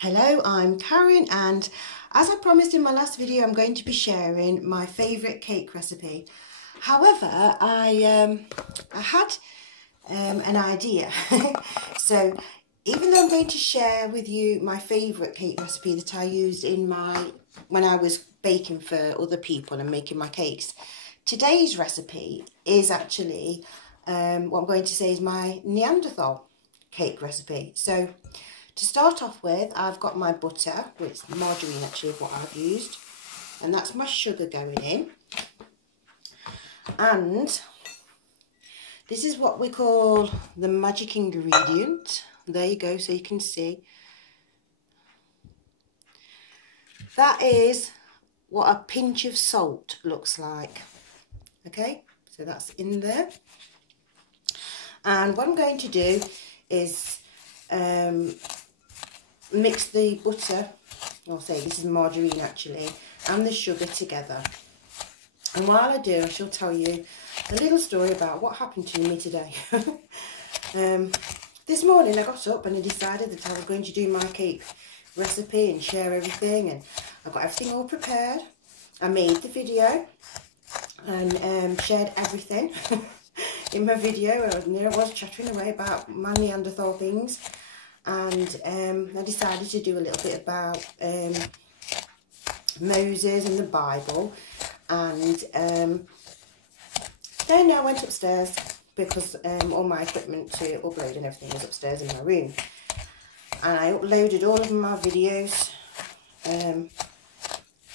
Hello, I'm Karen, and as I promised in my last video, I'm going to be sharing my favourite cake recipe. However, I had an idea. So even though I'm going to share with you my favourite cake recipe that I used in when I was baking for other people and making my cakes, today's recipe is actually what I'm going to say is my Neanderthal cake recipe. So to start off with, I've got my butter, which is margarine actually what I've used, and that's my sugar going in. And this is what we call the magic ingredient. There you go, so you can see. That is what a pinch of salt looks like. Okay, so that's in there. And what I'm going to do is mix the butter, I'll say this is margarine actually, and the sugar together. And while I do, I shall tell you a little story about what happened to me today. This morning I got up and I decided that I was going to do my cake recipe and share everything, and I got everything all prepared. I made the video and shared everything in my video, and there I was chattering away about my Neanderthal things. And I decided to do a little bit about Moses and the Bible, and then I went upstairs because all my equipment to upload and everything was upstairs in my room, and I uploaded all of my videos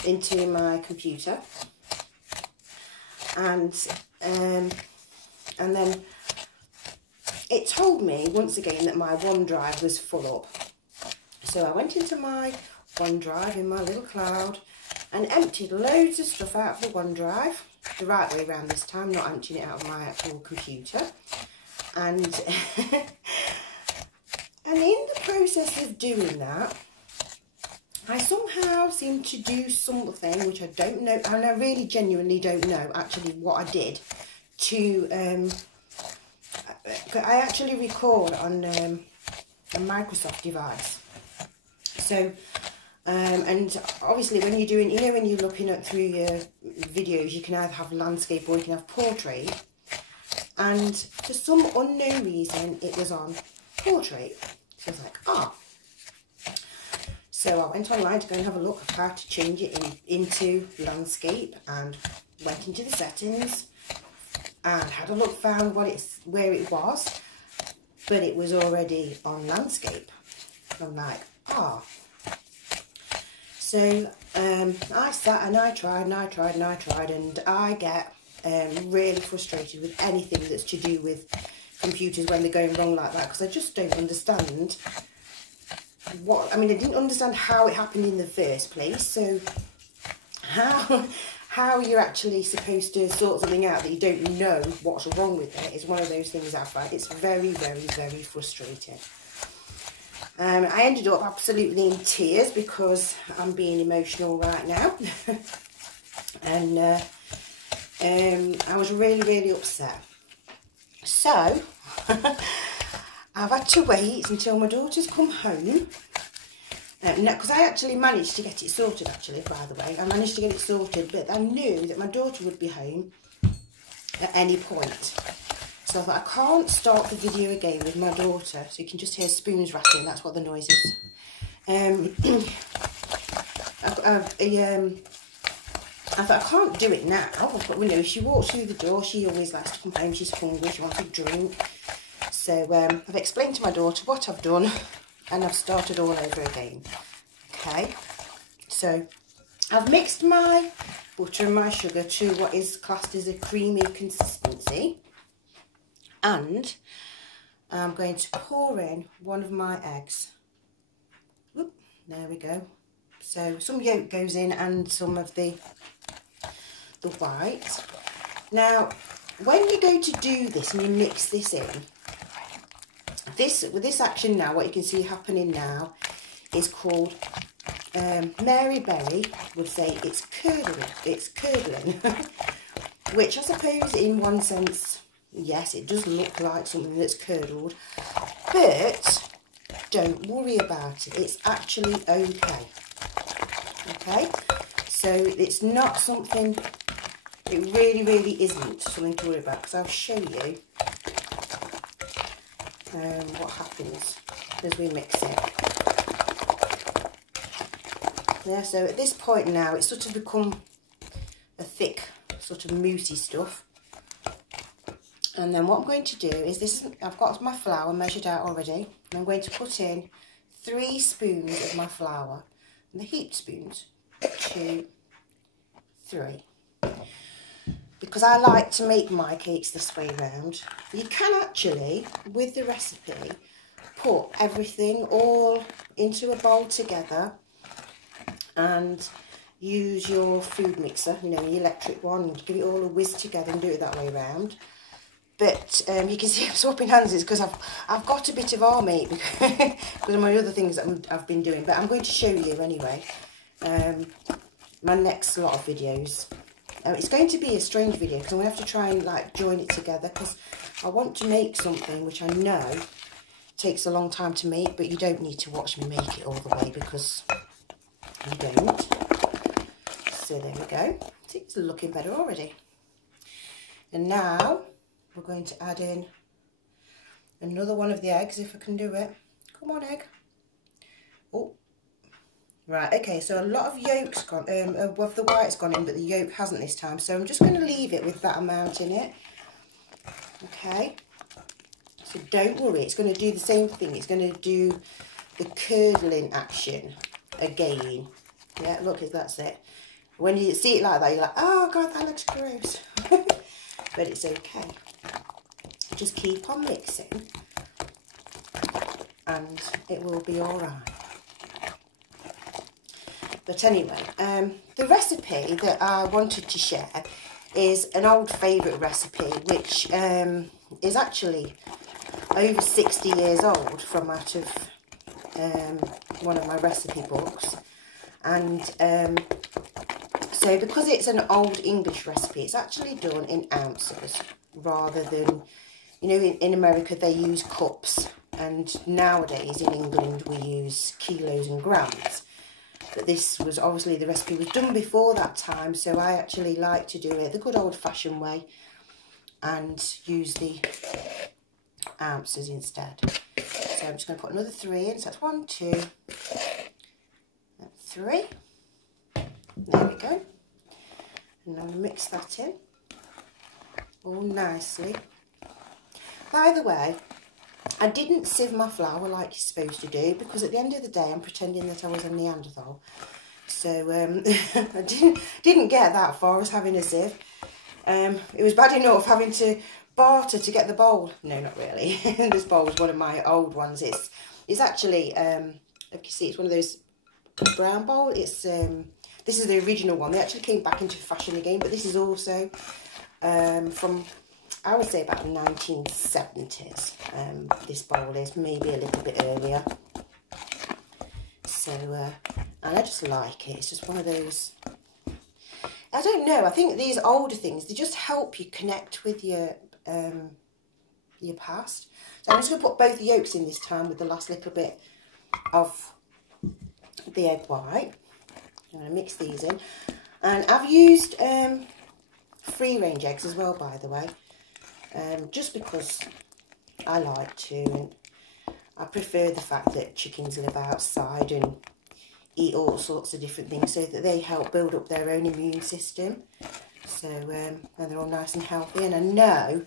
into my computer, and then it told me once again that my OneDrive was full up. So I went into my OneDrive in my little cloud and emptied loads of stuff out of the OneDrive, the right way around this time, not emptying it out of my actual computer. And and in the process of doing that, I somehow seemed to do something which I don't know, and I really genuinely don't know actually what I did to I actually record on a Microsoft device. So, and obviously when you're doing, when you're looking at through your videos, you can either have landscape or you can have portrait. And for some unknown reason, it was on portrait. So I was like, ah. So I went online to go and have a look at how to change it into landscape, and went into the settings and had a look, found where it was, but it was already on landscape. I'm like, ah. So I sat and I tried, and I get really frustrated with anything that's to do with computers when they're going wrong like that, because I just don't understand I didn't understand how it happened in the first place. So how you're actually supposed to sort something out that you don't know what's wrong with it is one of those things I find it's very, very, very frustrating. I ended up absolutely in tears because I'm being emotional right now. And I was really, really upset. So I've had to wait until my daughter's come home. No, because I actually managed to get it sorted, actually, by the way. I managed to get it sorted, but I knew that my daughter would be home at any point. So I thought, I can't start the video again with my daughter, so you can just hear spoons rattling. That's what the noise is. I thought, I can't do it now. But, if she walks through the door, she always likes to come home. She's hungry, she wants a drink. So I've explained to my daughter what I've done, and I've started all over again. Okay, so I've mixed my butter and my sugar to what is classed as a creamy consistency, and I'm going to pour in one of my eggs. Whoop, there we go. So some yolk goes in and some of the white. Now when you go to do this and you mix this in, with this action now, what you can see happening now is called, Mary Berry would say it's curdling, which I suppose in one sense, yes, it does look like something that's curdled, but don't worry about it. It's actually okay. Okay, so it's not something, it really, really isn't something to worry about, because I'll show you what happens as we mix it. Yeah, so at this point now, it's sort of become a thick, sort of moussey stuff. And then what I'm going to do is this, I've got my flour measured out already, and I'm going to put in 3 spoons of my flour, and the heaped spoons, 2, 3. Because I like to make my cakes this way round. You can actually, with the recipe, put everything all into a bowl together and use your food mixer, you know, the electric one, and give it all a whiz together and do it that way round. But you can see I'm swapping hands, it's because I've got a bit of army because of my other things that I've been doing. But I'm going to show you anyway, my next lot of videos. It's going to be a strange video because I'm going to have to try and like join it together, because I want to make something which I know takes a long time to make, but you don't need to watch me make it all the way, because you don't. So there we go. See, it's looking better already. And now we're going to add in another one of the eggs, if I can do it. Come on, egg. Oh, right, okay, so a lot of yolk's gone, of the white's gone in, but the yolk hasn't this time. So I'm just going to leave it with that amount in it. Okay, so don't worry, it's going to do the same thing. It's going to do the curdling action again. Yeah, look, that's it. When you see it like that, you're like, oh God, that looks gross. But it's okay. Just keep on mixing and it will be all right. But anyway, the recipe that I wanted to share is an old favourite recipe, which is actually over 60 years old, from out of one of my recipe books. And so because it's an old English recipe, it's actually done in ounces rather than, you know, in America they use cups, and nowadays in England we use kilos and grams. But this was obviously, the recipe was done before that time, so I actually like to do it the good old-fashioned way and use the ounces instead. So I'm just going to put another 3 in, so that's 1, 2, and 3. There we go. And I'm going to mix that in all nicely. By the way, I didn't sieve my flour like you're supposed to do, because at the end of the day I'm pretending that I was a Neanderthal. So I didn't get that far as having a sieve. It was bad enough having to barter to get the bowl. No, not really. This bowl is one of my old ones. It's actually, if you can see, it's one of those brown bowl. It's this is the original one. They actually came back into fashion again, but this is also from, I would say, about the 1970s. This bowl is maybe a little bit earlier. So, and I just like it. It's just one of those, I don't know, I think these older things, they just help you connect with your past. So I'm just going to put both the yolks in this time with the last little bit of the egg white. I'm going to mix these in. And I've used free-range eggs as well, by the way. Just because I like to, and I prefer the fact that chickens live outside and eat all sorts of different things, so that they help build up their own immune system. So, and they're all nice and healthy. And I know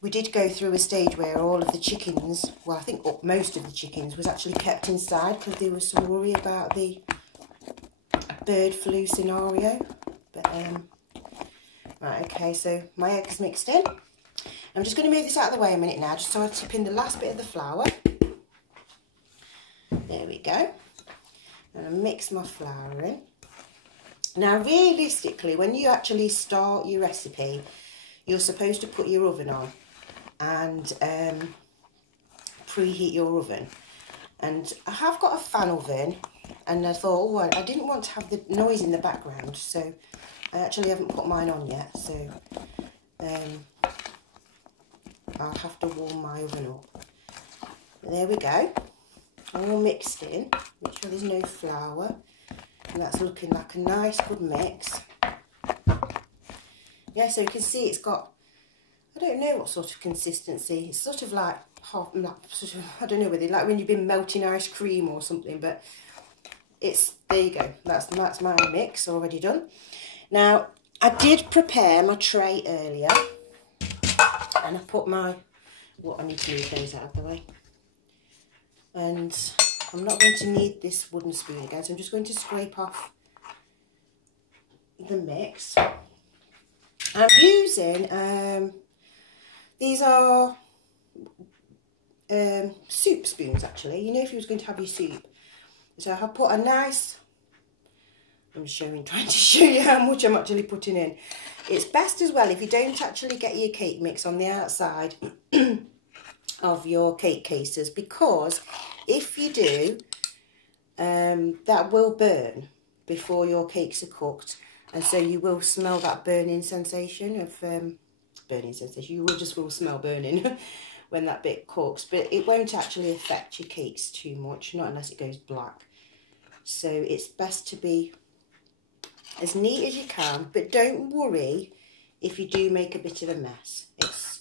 we did go through a stage where all of the chickens, well, I think most of the chickens was actually kept inside, because there was some worry about the bird flu scenario. But, right, okay, so my egg is mixed in. I'm just going to move this out of the way a minute now, just so I tip in the last bit of the flour. There we go. And I mix my flour in. Now, realistically, when you actually start your recipe, you're supposed to put your oven on and preheat your oven. And I have got a fan oven, and I thought, oh, well, I didn't want to have the noise in the background, so I actually haven't put mine on yet. So I'll have to warm my oven up. There we go. all mixed in. Make sure there's no flour. And that's looking like a nice, good mix. Yeah, so you can see it's got, I don't know what sort of consistency. It's sort of like half, I don't know whether, like when you've been melting ice cream or something, but it's, there you go. That's my mix already done. Now, I did prepare my tray earlier, and I put my, I need to move those out of the way. And I'm not going to need this wooden spoon again, so I'm just going to scrape off the mix. I'm using, these are soup spoons actually, you know, if you was going to have your soup. So I put a nice, I'm trying to show you how much I'm actually putting in. It's best as well if you don't actually get your cake mix on the outside of your cake cases, because if you do, that will burn before your cakes are cooked, and so you will smell that burning sensation of you will smell burning when that bit cooks, but it won't actually affect your cakes too much, not unless it goes black. So it's best to be as neat as you can, but don't worry if you do make a bit of a mess. It's,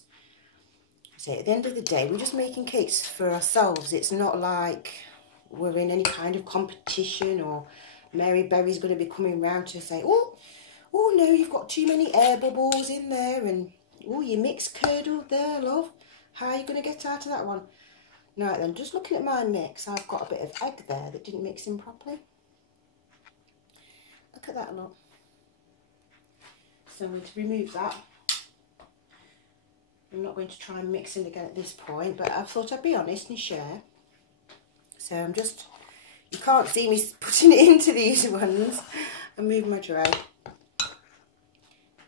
say, at the end of the day, we're just making cakes for ourselves. It's not like we're in any kind of competition, or Mary Berry's going to be coming round to say, oh no, you've got too many air bubbles in there, and oh, your mix curdled there, love. How are you going to get out of that one? Right then, just looking at my mix, I've got a bit of egg there that didn't mix in properly. Look at that, look. So I'm going to remove that. I'm not going to try and mix in again at this point, but I thought I'd be honest and share. So I'm just, you can't see me putting it into these ones. I move my tray.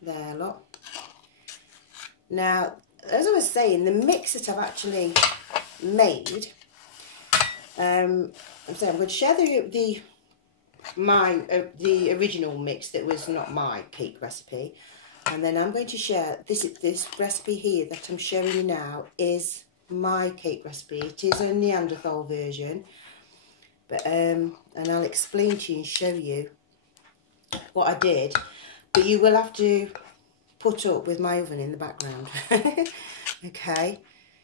There, look. Now, as I was saying, the mix that I've actually made, I'm going to share the original mix that was not my cake recipe, and then I'm going to share this recipe here that I'm showing you now is my cake recipe. It is a Neanderthal version, but and I'll explain to you and show you what I did, but you will have to put up with my oven in the background. Okay,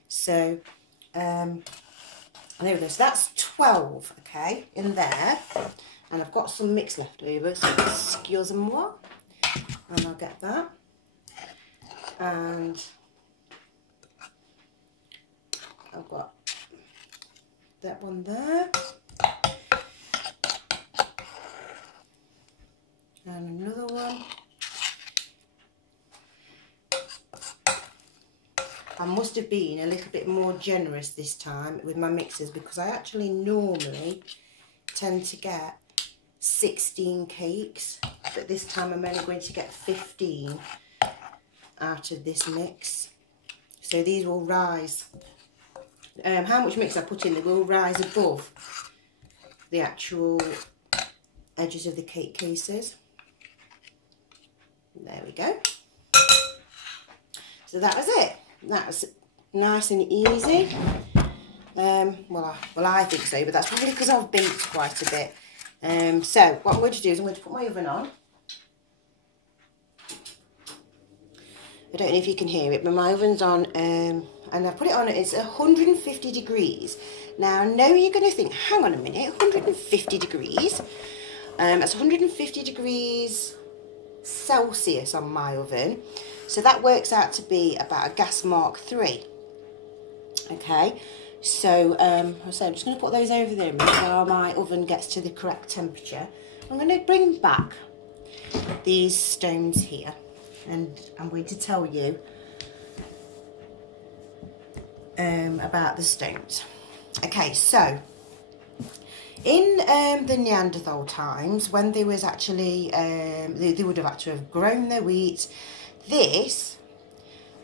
so there we go. So that's 12, okay, in there. And I've got some mix left over, so excusez-moi. And I'll get that. And I've got that one there. And another one. I must have been a little bit more generous this time with my mixers, because I actually normally tend to get 16 cakes, but this time I'm only going to get 15 out of this mix. So these will rise, how much mix I put in, they will rise above the actual edges of the cake cases. There we go. So that was it. That was nice and easy. Well, I think so, but that's probably because I've baked quite a bit. So what I'm going to do is I'm going to put my oven on. I don't know if you can hear it, but my oven's on, and I put it on, it's 150 degrees. Now, I know you're going to think, hang on a minute, 150 degrees. That's 150 degrees Celsius on my oven. So that works out to be about a gas mark 3. Okay, so I'm just going to put those over there while my oven gets to the correct temperature. I'm going to bring back these stones here, and I'm going to tell you about the stones. Okay, so in the Neanderthal times, when there was actually, they would have had to have grown their wheat. This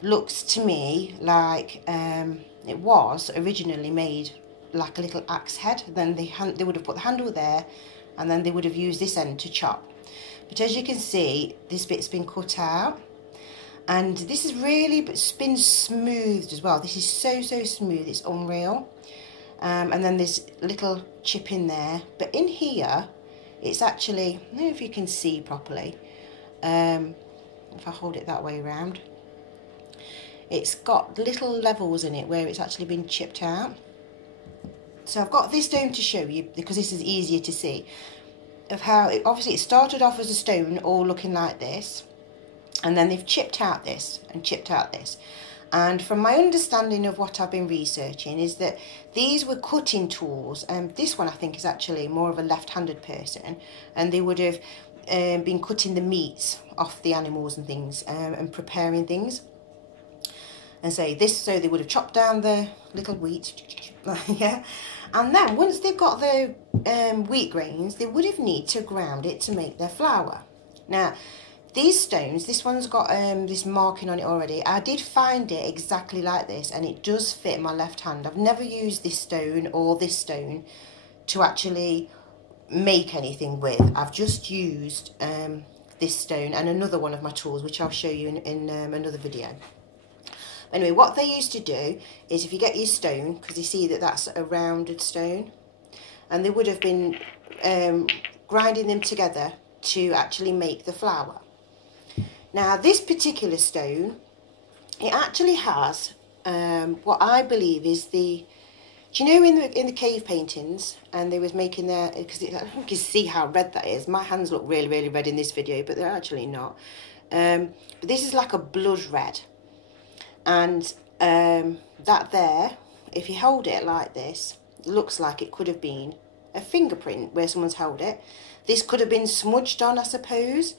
looks to me like it was originally made like a little axe head. Then they would have put the handle there, and then they would have used this end to chop. But as you can see, this bit's been cut out, and this is really been smoothed as well. This is so smooth, it's unreal. and then there's a little chip in there, but in here it's actually, I don't know if you can see properly, if I hold it that way around, it's got little levels in it where it's actually been chipped out. So I've got this stone to show you because this is easier to see of how obviously it started off as a stone all looking like this, and then they've chipped out this and chipped out this. And from my understanding of what I've been researching is that these were cutting tools, and this one I think is actually more of a left-handed person, and they would have been cutting the meats off the animals and things, and preparing things. And so they would have chopped down the little wheat, yeah, and then once they've got the wheat grains, they would have need to ground it to make their flour. Now, these stones, this one's got this marking on it already. I did find it exactly like this, and it does fit my left hand. I've never used this stone or this stone to actually make anything with. I've just used this stone and another one of my tools, which I'll show you in another video. Anyway, what they used to do is, if you get your stone, because you see that that's a rounded stone, and they would have been grinding them together to actually make the flour. Now, this particular stone, it actually has what I believe is the, do you know in the cave paintings, and they was making their, because you can see how red that is. My hands look really, really red in this video, but they're actually not. But this is like a blood red. And that there, if you hold it like this, looks like it could have been a fingerprint where someone's held it. This could have been smudged on, I suppose.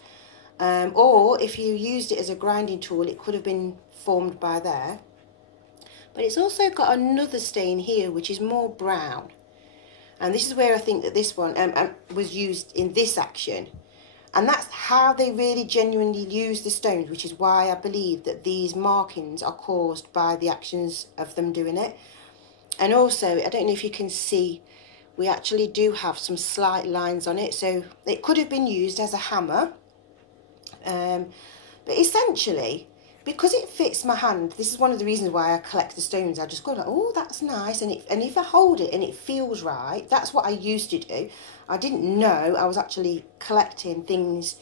Or if you used it as a grinding tool, it could have been formed by there. But it's also got another stain here, which is more brown. And this is where I think that this one was used in this action. And that's how they really genuinely use the stones, which is why I believe that these markings are caused by the actions of them doing it. And also, I don't know if you can see, we actually do have some slight lines on it. So it could have been used as a hammer. But essentially, because it fits my hand, this is one of the reasons why I collect the stones. I just go like, oh, that's nice. And if I hold it and it feels right, that's what I used to do. I didn't know I was actually collecting things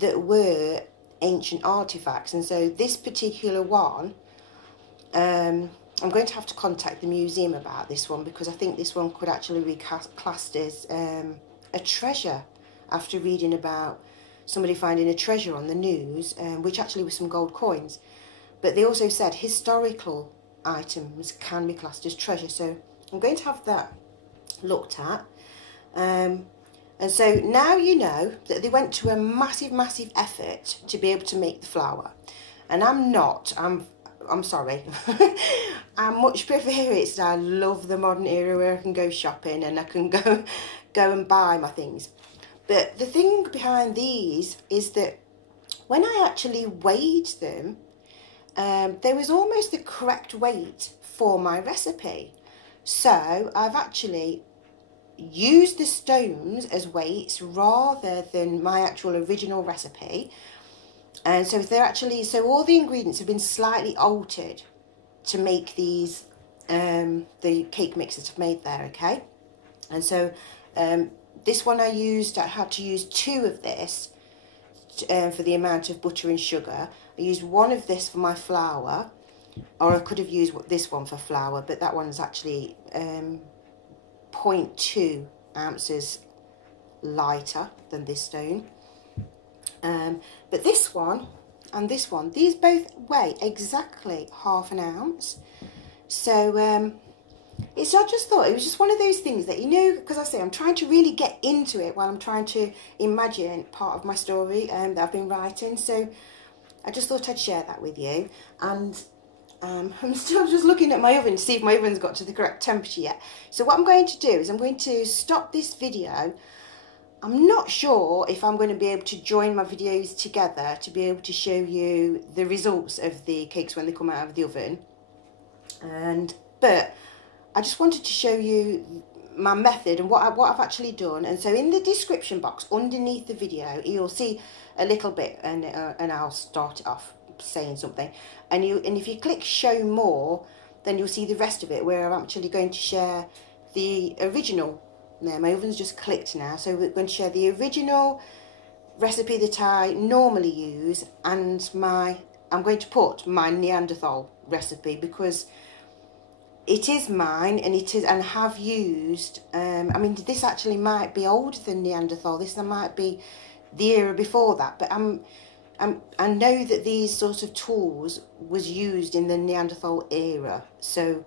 that were ancient artifacts. And so this particular one, I'm going to have to contact the museum about this one, because I think this one could actually be classed as a treasure, after reading about somebody finding a treasure on the news, which actually was some gold coins. But they also said historical items can be classed as treasure. So I'm going to have that looked at. And so now you know that they went to a massive, massive effort to be able to make the flour. And I'm sorry. I much prefer it. So I love the modern era where I can go shopping and I can go and buy my things. But the thing behind these is that when I actually weighed them, there was almost the correct weight for my recipe. So I've actually used the stones as weights rather than my actual original recipe. And so they're actually, so all the ingredients have been slightly altered to make these, the cake mixes I've made there, okay? And so this one I had to use 2 of this for the amount of butter and sugar. I used 1 of this for my flour, or I could have used this one for flour, but that one's actually 0.2 ounces lighter than this stone. But this one and this one, these both weigh exactly ½ an ounce. So I just thought it was just one of those things that, you know, because I say I'm trying to really get into it while I'm trying to imagine part of my story that I've been writing. So I just thought I'd share that with you. And I'm still just looking at my oven to see if my oven's got to the correct temperature yet. So what I'm going to do is I'm going to stop this video. I'm not sure if I'm going to be able to join my videos together to be able to show you the results of the cakes when they come out of the oven. But I just wanted to show you my method and what I've actually done. And so in the description box underneath the video, you'll see a little bit, and I'll start it off saying something. And if you click show more, then you'll see the rest of it, where I'm actually going to share the original. Now my oven's just clicked now, so we're going to share the original recipe that I normally use, and I'm going to put my Neanderthal recipe, because it is mine, and it is, and have used, I mean, this actually might be older than Neanderthal, this might be the era before that, but I know that these sort of tools was used in the Neanderthal era, so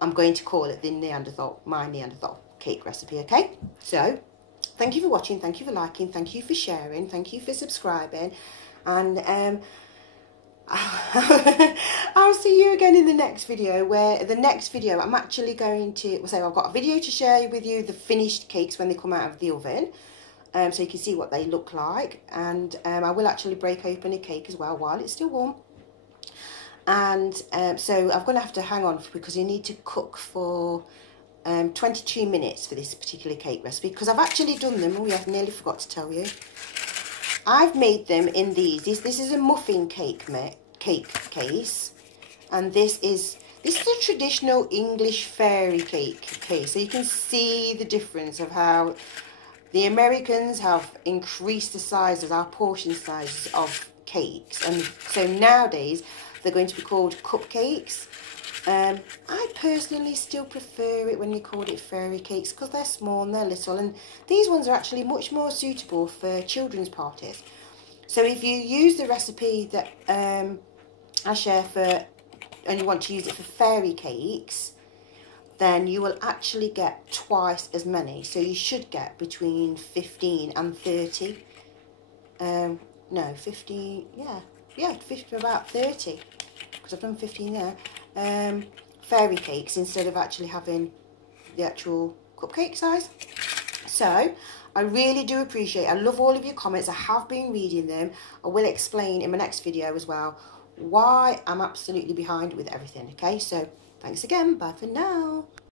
I'm going to call it the Neanderthal, my Neanderthal cake recipe, okay? So, thank you for watching, thank you for liking, thank you for sharing, thank you for subscribing, and I'll see you again in the next video, where the next video I'm actually going to, so I've got a video to share with you the finished cakes when they come out of the oven, so you can see what they look like, and I will actually break open a cake as well while it's still warm. And so I'm going to have to hang on, because you need to cook for 22 minutes for this particular cake recipe, because I've actually done them. Oh yeah, I nearly forgot to tell you. I've made them in these. This is a muffin cake case, and this is a traditional English fairy cake case. So you can see the difference of how the Americans have increased the sizes, our portion sizes of cakes, and so nowadays they're going to be called cupcakes. I personally still prefer it when you call it fairy cakes, because they're small and they're little, and these ones are actually much more suitable for children's parties. So if you use the recipe that I share for, and you want to use it for fairy cakes, then you will actually get twice as many. So you should get between 15 and 30. No, 15, yeah, 50, about 30, because I've done 15 there. Fairy cakes, instead of actually having the actual cupcake size. So I really do appreciate, I love all of your comments. I have been reading them. I will explain in my next video as well why I'm absolutely behind with everything. Okay, so thanks again, bye for now.